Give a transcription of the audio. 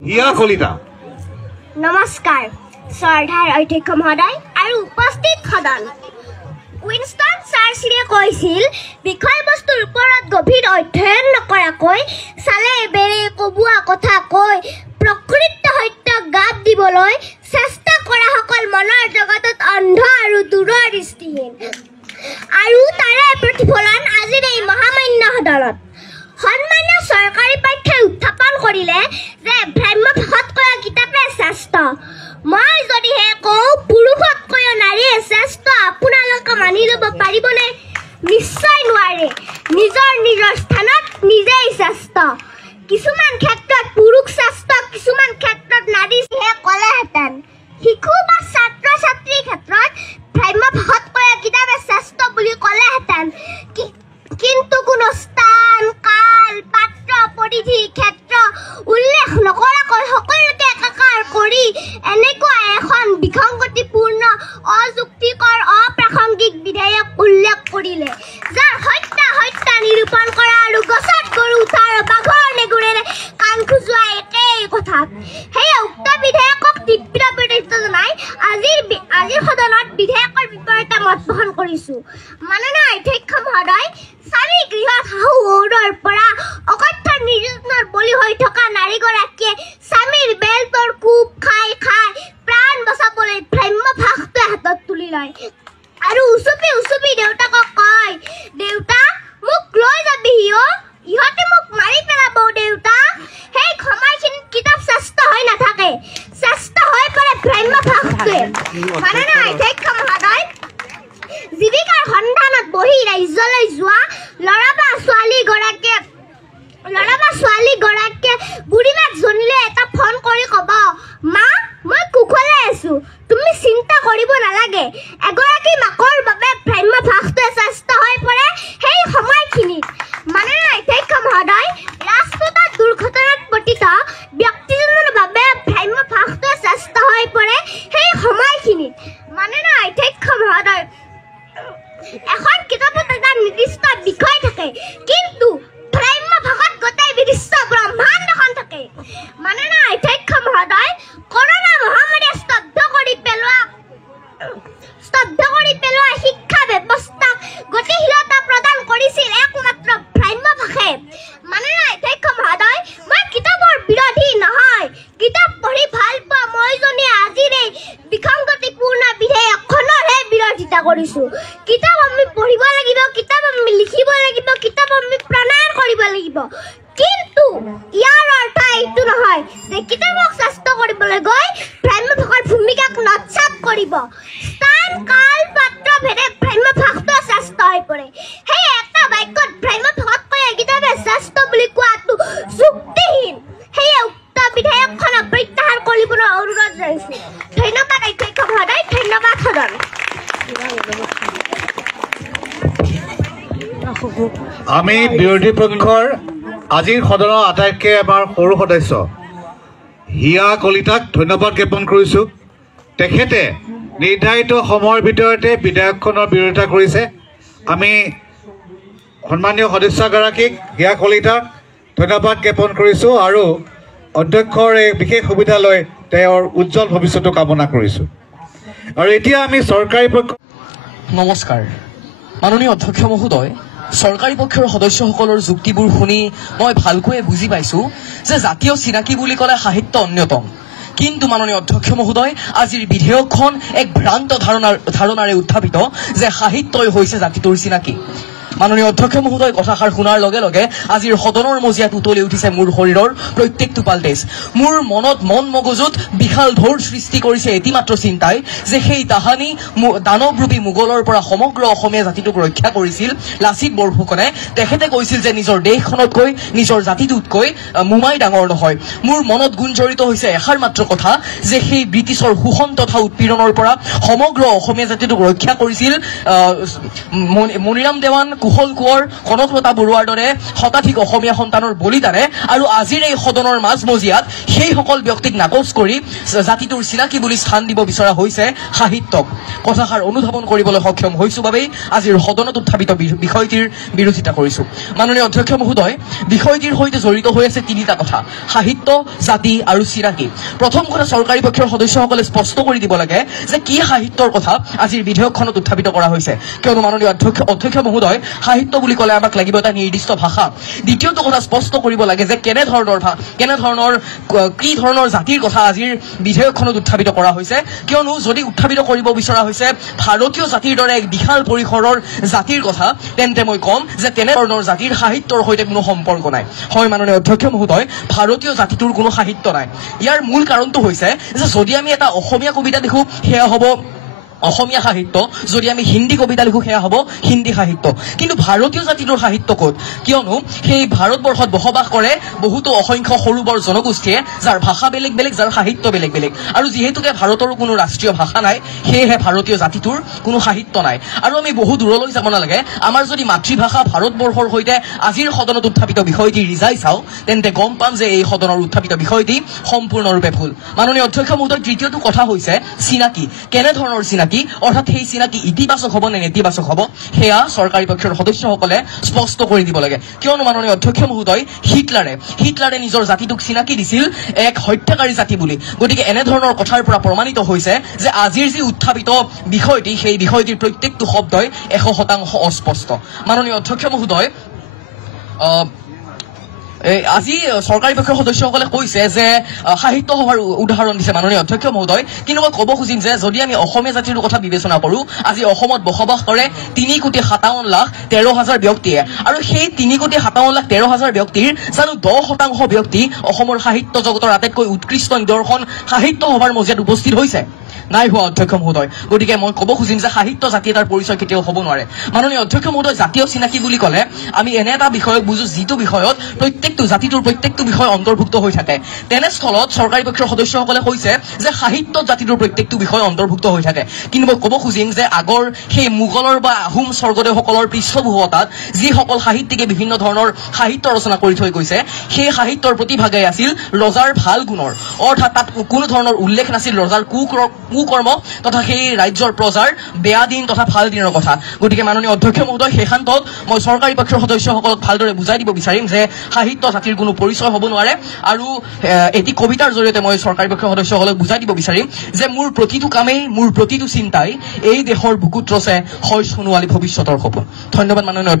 হিয়া কলিতা নমস্কাৰ শ্ৰদ্ধাৰ অধ্যক্ষ মহোদয় আৰু উপস্থিত সদন। উইনষ্টন চাৰ্চিলে কৈছিল বিষয়বস্তুৰ ওপৰত গভীৰ অধ্যয়ন নকৰাকৈ চালে বেৰে কবোৱা কথা কৈ প্ৰকৃত সত্যক গাপ দিবলৈ চেষ্টা কৰাসকল মনৰ জগতত অন্ধ আৰু দূৰদৃষ্টিহীন। আৰু তাৰে প্ৰতিফলন আজিৰ এই মহামান্য সদনত সন্মানীয় চৰকাৰী পক্ষই উত্থাপন কৰিলে যে ভ্ৰাম্য ভাষাতকৈ কিতাপে শ্ৰেষ্ঠ। মই যদিহে কওঁ পুৰুষতকৈ নাৰীয়ে শ্ৰেষ্ঠ, আপোনালোকে মানি ল'ব পাৰিবনে? নিশ্চয় নোৱাৰে। নিজৰ স্থানত নিজেই শ্ৰেষ্ঠ। কিছুমান ক্ষেত্ৰত পুৰুষ শ্ৰেষ্ঠ, কিছুমান ক্ষেত্ৰত নাৰীহে ক'লেহেঁতেন। শিশু বা ছাত্ৰ ছাত্ৰীৰ ক্ষেত্ৰত ভ্ৰাম্য ভাষাতকৈ কিতাপে শ্ৰেষ্ঠ বুলি ক'লেহেঁতেন। কিন্তু কোনো স্থান, কাল, পাত্ৰ, পৰিধি, ক্ষেত্ৰ উল্লেখ নকৰাকৈ সকলোকে একাকাৰ কৰি এনেকুৱা এখন বিসংগতিপূৰ্ণ, অযুক্তিকৰ, অপ্ৰাসংগিক বিধেয়ক উল্লেখ কৰিলে, যাৰ হত্যা নিৰূপণ কৰা আৰু গছত গৰু উঠাৰ বাঘৰ নেগুৰেৰে কাণ খোজোৱা একেই কথা। সেয়ে উক্ত বিধেয়কক তীব্ৰ বিৰোধিতা জনাই আজিৰ সদনত বিধেয়কৰ বিপৰীতে মত পোষণ কৰিছোঁ। মাননীয় অধ্যক্ষ মহোদয়, স্বামী গৃহত শাহু শহুৰৰ পৰা অকথ্য নিৰ্যাতনৰ বলি হৈ থকা নাৰীগৰাকীয়ে স্বামীৰ বেল্টৰ কোব খাই প্ৰাণ বচাবলৈ ভ্ৰাম্য ভাষাটোৱে হাতত তুলি লয় আৰু উচুপি দেউতাকক কয়, দেউতা মোক লৈ যাবিহি অ', ইহঁতে মোক মাৰি পেলাব দেউতা। সেই সময়খিনিত কিতাপ শ্ৰেষ্ঠ হৈ নাথাকে, শ্ৰেষ্ঠ হৈ পৰে ভ্ৰাম্য ভাষাটোৱে। মাননীয় অধ্যক্ষ মহোদয়, জীৱিকাৰ সন্ধানত বহি ৰাজ্যলৈ যোৱা ল'ৰা বা ছোৱালীগৰাকীয়ে বুঢ়ীমাক জনিলে এটা ফোন কৰি ক'ব, মা মই কুশলে আছো, তুমি চিন্তা কৰিব নালাগে। এগৰাকী মাকৰ বাবে ভ্ৰাম্য ভাষাটোৱে শ্ৰেষ্ঠ হৈ পৰে সেই সময়খিনিত। মাননীয় অধ্যক্ষ মহোদয়, ৰাজপথত দুৰ্ঘটনাত পতিত ব্যক্তিজনৰ বাবে ভ্ৰাম্য ভাষাটোৱে শ্ৰেষ্ঠ হৈ পৰে সেই সময়খিনিত। মাননীয় অধ্যক্ষ মহোদয়, এখন কিতাপত এটা নিৰ্দিষ্ট বিষয় থাকে, কিন্তু ভ্ৰাম্য ভাষাত গোটেই বিদৃশ্য ব্ৰহ্মাণ্ডখন থাকে। মাননীয় অধ্যক্ষ মহোদয়, কৰোনা মহামাৰীয়ে স্তব্ধ কৰি পেলোৱা শিক্ষা ব্যৱস্থাক গতিশীলতা প্ৰদান কৰিছিল একমাত্ৰ ভ্ৰাম্য ভাষাই। মাননীয় অধ্যক্ষ মহোদয়, মই কিতাপৰ বিৰোধী নহয়, কিতাপ পঢ়ি ভাল পোৱা মই জনে আজিৰ এই বিসংগতিপূৰ্ণ বিধেয়কখনৰহে বিৰোধিতা কৰিছোঁ। কিতাপ আমি পঢ়িব লাগিব, কিতাপ আমি লিখিব লাগিব, কিতাপ আমি প্ৰণয়ন কৰিব লাগিব, কিন্তু ইয়াৰ অৰ্থ এইটো নহয় যে কিতাপক শ্ৰেষ্ঠ কৰিবলৈ গৈ ভ্ৰাম্য ভাষাৰ ভূমিকাক নৎসাৎ কৰিব। স্থান, কাল, পাত্ৰ ভেদে ভ্ৰাম্য ভাষাটো শ্ৰেষ্ঠ হৈ পৰে। সেই এটা বাক্যত ভ্ৰাম্য ভাষাতকৈ কিতাপে শ্ৰেষ্ঠ বুলি কোৱাটো যুক্তিহীন। সেয়ে উক্ত বিধেয়কখনক প্ৰত্যাহাৰ কৰিবলৈ অনুৰোধ জনাইছোঁ। ধন্যবাদ অধ্যক্ষ মহোদয়, ধন্যবাদ সদন। আমি বিৰোধী পক্ষৰ আজিৰ সদনৰ আটাইতকৈ এবাৰ সৰু সদস্য হিয়া কলিতাক ধন্যবাদ জ্ঞাপন কৰিছোঁ। তেখেতে নিৰ্ধাৰিত সময়ৰ ভিতৰতে বিধেয়কখনৰ বিৰোধিতা কৰিছে। আমি সন্মানীয় সদস্যগৰাকীক হিয়া কলিতাক ধন্যবাদ জ্ঞাপন কৰিছোঁ আৰু অধ্যক্ষৰ এই বিশেষ সুবিধা লৈ তেওঁৰ উজ্জ্বল ভৱিষ্যতো কামনা কৰিছোঁ। আৰু এতিয়া আমি চৰকাৰী পক্ষ। নমস্কাৰ মাননীয় অধ্যক্ষ মহোদয়, চৰকাৰী পক্ষৰ সদস্যসকলৰ যুক্তিবোৰ শুনি মই ভালকৈয়ে বুজি পাইছোঁ যে জাতীয় চিনাকি বুলি ক'লে সাহিত্য অন্যতম। কিন্তু মাননীয় অধ্যক্ষ মহোদয়, আজিৰ বিধেয়কখন এক ভ্ৰান্ত ধাৰণাৰে উত্থাপিত যে সাহিত্যই হৈছে জাতিটোৰ চিনাকি। মাননীয় অধ্যক্ষ মহোদয়, কথাষাৰ শুনাৰ লগে লগে আজিৰ সদনৰ মজিয়াত উতলি উঠিছে মোৰ শৰীৰৰ প্ৰত্যেকটো পালটেজ। মোৰ মন মগজুত বিশাল ঢৌৰ সৃষ্টি কৰিছে এটিমাত্ৰ চিন্তাই যে সেই তাহানি দানৱৰূপী মোগলৰ পৰা সমগ্ৰ অসমীয়া জাতিটোক ৰক্ষা কৰিছিল লাচিত বৰফুকনে। তেখেতে কৈছিল যে নিজৰ দেশখনতকৈ, নিজৰ জাতিটোতকৈ মোমাই ডাঙৰ নহয়। মোৰ মনত গুঞ্জৰিত হৈছে এষাৰ মাত্ৰ কথা যে সেই ব্ৰিটিছৰ শোষণ তথা উৎপীড়নৰ পৰা সমগ্ৰ অসমীয়া জাতিটোক ৰক্ষা কৰিছিল মণিৰাম দেৱান, কুশল কোঁৱৰ কনকলতা বৰুৱাৰ দৰে শতাধিক অসমীয়া সন্তানৰ বলিদানে আৰু আজিৰ এই সদনৰ মাজমজিয়াত সেইসকল ব্যক্তিক নাকচ কৰি জাতিটোৰ চিনাকি বুলি স্থান দিব বিচৰা হৈছে সাহিত্যক। কথাষাৰ অনুধাৱন কৰিবলৈ সক্ষম হৈছো বাবেই আজিৰ সদনত উত্থাপিত বিষয়টিৰ বিৰোধিতা কৰিছো। মাননীয় অধ্যক্ষ মহোদয়, বিষয়টিৰ সৈতে জড়িত হৈ আছে তিনিটা কথা: সাহিত্য, জাতি আৰু চিনাকি। প্ৰথম কথা, চৰকাৰী পক্ষৰ সদস্যসকলে স্পষ্ট কৰি দিব লাগে যে কি সাহিত্যৰ কথা আজিৰ বিধেয়কখনত উত্থাপিত কৰা হৈছে, কিয়নো মাননীয় অধ্যক্ষ মহোদয়, সাহিত্য বুলি ক'লে আমাক লাগিব এটা নিৰ্দিষ্ট ভাষা। দ্বিতীয়টো কথা স্পষ্ট কৰিব লাগে যে কি ধৰণৰ জাতিৰ কথা আজিৰ বিধেয়কখনত উত্থাপিত কৰা হৈছে, কিয়নো যদি উত্থাপিত কৰিব বিচৰা হৈছে ভাৰতীয় জাতিৰ দৰে এক বিশাল পৰিসৰৰ জাতিৰ কথা, তেন্তে মই ক'ম যে তেনেধৰণৰ জাতিৰ সাহিত্যৰ সৈতে কোনো সম্পৰ্ক নাই। হয় মাননীয় অধ্যক্ষ মহোদয়, ভাৰতীয় জাতিটোৰ কোনো সাহিত্য নাই। ইয়াৰ মূল কাৰণটো হৈছে যে যদি আমি এটা অসমীয়া কবিতা লিখোঁ সেয়া হ'ব অসমীয়া সাহিত্য, যদি আমি হিন্দী কবিতা লিখোঁ সেয়া হ'ব হিন্দী সাহিত্য। কিন্তু ভাৰতীয় জাতিটোৰ সাহিত্য ক'ত? কিয়নো সেই ভাৰতবৰ্ষত বসবাস কৰে বহুতো অসংখ্য সৰু বৰ জনগোষ্ঠীয়ে, যাৰ ভাষা বেলেগ বেলেগ, যাৰ সাহিত্য বেলেগ বেলেগ। আৰু যিহেতুকে ভাৰতৰো কোনো ৰাষ্ট্ৰীয় ভাষা নাই, সেয়েহে ভাৰতীয় জাতিটোৰ কোনো সাহিত্য নাই। আৰু আমি বহু দূৰলৈ যাব নালাগে, আমাৰ যদি মাতৃভাষা ভাৰতবৰ্ষৰ সৈতে আজিৰ সদনত উত্থাপিত বিষয়টি ৰিজাই চাওঁ, তেন্তে গম পাম যে এই সদনৰ উত্থাপিত বিষয়টি সম্পূৰ্ণৰূপে ভুল। মাননীয় অধ্যক্ষ মহোদয়, তৃতীয়টো কথা হৈছে চিনাকি। কেনেধৰণৰ চিনাকি, অৰ্থাৎ সেই চিনাকি ইতিবাচক হ'ব নে নেতিবাচক হ'ব, সেয়া চৰকাৰী পক্ষৰ সদস্যসকলে স্পষ্ট কৰি দিব লাগে। কিয়নো মাননীয় অধ্যক্ষ মহোদয়, হিটলাৰে নিজৰ জাতিটোক চিনাকি দিছিল এক হত্যাকাৰী জাতি বুলি। গতিকে এনেধৰণৰ কথাৰ পৰা প্ৰমাণিত হৈছে যে আজিৰ যি উত্থাপিত বিষয়টি, সেই বিষয়টিৰ প্ৰত্যেকটো শব্দই 100% অস্পষ্ট। মাননীয় অধ্যক্ষ মহোদয়, আজি চৰকাৰী পক্ষৰ সদস্যসকলে কৈছে যে সাহিত্য সভাৰ উদাহৰণ দিছে মাননীয় অধ্যক্ষ মহোদয়, কিন্তু মই ক'ব খুজিম যে যদি আমি অসমীয়া জাতিৰ কথা বিবেচনা কৰোঁ, আজি অসমত বসবাস কৰে 3,57,13,000 ব্যক্তিয়ে, আৰু সেই 3,57,13,000 ব্যক্তিৰ জানো 10% ব্যক্তি অসমৰ সাহিত্য জগতৰ আটাইতকৈ উৎকৃষ্ট নিদৰ্শন সাহিত্য সভাৰ মজিয়াত উপস্থিত হৈছে? নাই হোৱা অধ্যক্ষ মহোদয়। গতিকে মই ক'ব খুজিম যে সাহিত্য জাতি এটাৰ পৰিচয় কেতিয়াও হ'ব নোৱাৰে। মাননীয় অধ্যক্ষ মহোদয়, জাতীয় চিনাকি বুলি ক'লে আমি এনে এটা বিষয়ক বুজো যিটো বিষয়ত জাতিটোৰ প্ৰত্যেকটো বিষয় অন্তৰ্ভুক্ত হৈ থাকে। তেনেস্থলত চৰকাৰী পক্ষৰ সদস্যসকলে কৈছে যে সাহিত্যত জাতিটোৰ প্ৰত্যেকটো বিষয় অন্তৰ্ভুক্ত হৈ থাকে। কিন্তু মই ক'ব খুজিম যে আগৰ সেই মোগলৰ বা আহোম স্বৰ্গদেউসকলৰ পৃষ্ঠপোষকতাত যিসকল সাহিত্যিকে বিভিন্ন ধৰণৰ সাহিত্য ৰচনা কৰি থৈ গৈছে, সেই সাহিত্যৰ প্ৰতিভাগেই আছিল ৰজাৰ ভাল গুণৰ, অৰ্থাৎ তাত কোনো ধৰণৰ উল্লেখ নাছিল ৰজাৰ কুকৰ্ম তথা সেই ৰাজ্যৰ প্ৰজাৰ বেয়া দিন তথা ভাল দিনৰ কথা। গতিকে মাননীয় অধ্যক্ষ মহোদয়, শেষান্তত মই চৰকাৰী পক্ষৰ সদস্যসকলক ভালদৰে বুজাই দিব বিচাৰিম যে সাহিত্য জাতিৰ কোনো পৰিচয় হ'ব নোৱাৰে। আৰু এটি কবিতাৰ জৰিয়তে মই চৰকাৰী পক্ষৰ সদস্যসকলক বুজাই দিব বিচাৰিম যে মোৰ প্ৰতিটো কামেই, মোৰ প্ৰতিটো চিন্তাই এই দেশৰ বুকুত ৰচে হয় সোণোৱালী ভৱিষ্যতৰ সপোন। ধন্যবাদ মাননীয়